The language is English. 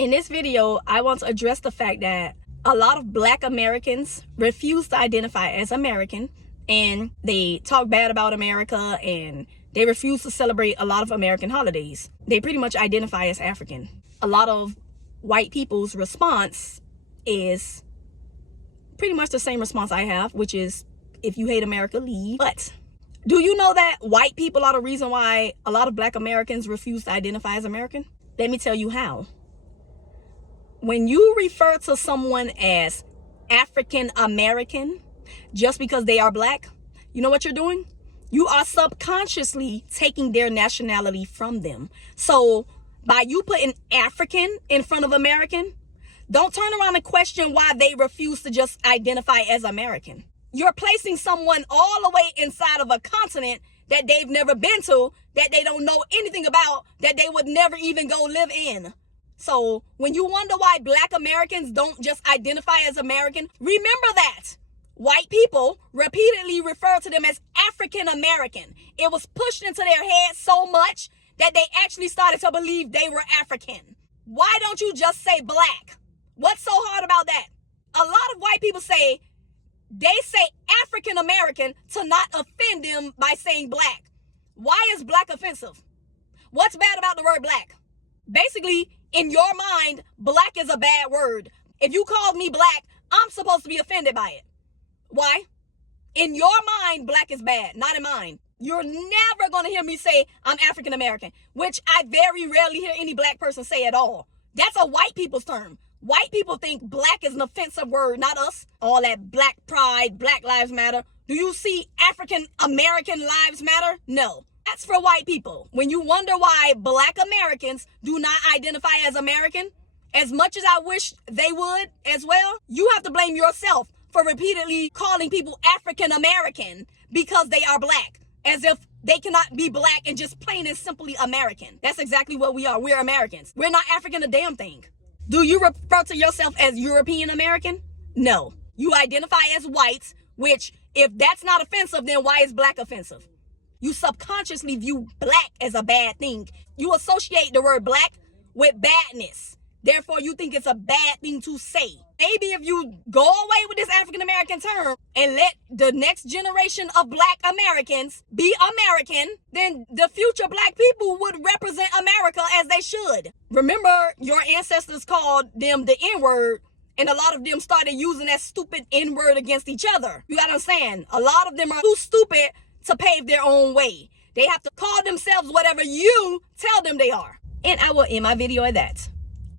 In this video, I want to address the fact that a lot of Black Americans refuse to identify as American, and they talk bad about America, and they refuse to celebrate a lot of American holidays. They pretty much identify as African. A lot of white people's response is pretty much the same response I have, which is, if you hate America, leave. But do you know that white people are the reason why a lot of Black Americans refuse to identify as American? Let me tell you how. When you refer to someone as African American just because they are Black, you know what you're doing? You are subconsciously taking their nationality from them. So by you putting African in front of American, don't turn around and question why they refuse to just identify as American. You're placing someone all the way inside of a continent that they've never been to, that they don't know anything about, that they would never even go live in. So when you wonder why Black Americans don't just identify as American, remember that white people repeatedly refer to them as African American. It was pushed into their head so much that they actually started to believe they were African. Why don't you just say Black? What's so hard about that? A lot of white people say African American to not offend them by saying Black. Why is Black offensive? What's bad about the word Black? Basically, in your mind, Black is a bad word. If you called me Black, I'm supposed to be offended by it. Why? In your mind, Black is bad, not in mine. You're never going to hear me say I'm African American, which I very rarely hear any Black person say at all. That's a white people's term. White people think Black is an offensive word, not us. All that Black pride, Black Lives Matter. Do you see African American lives matter? No. That's for white people. When you wonder why Black Americans do not identify as American, as much as I wish they would as well, you have to blame yourself for repeatedly calling people African American because they are Black, as if they cannot be Black and just plain and simply American. That's exactly what we are. We're Americans. We're not African a damn thing. Do you refer to yourself as European American? No. You identify as whites, which if that's not offensive, then why is Black offensive? You subconsciously view Black as a bad thing. You associate the word Black with badness. Therefore, you think it's a bad thing to say. Maybe if you go away with this African American term and let the next generation of Black Americans be American, then the future Black people would represent America as they should. Remember, your ancestors called them the N-word, and a lot of them started using that stupid N-word against each other. You gotta understand, a lot of them are too stupid to pave their own way. They have to call themselves whatever you tell them they are. And I will end my video at that.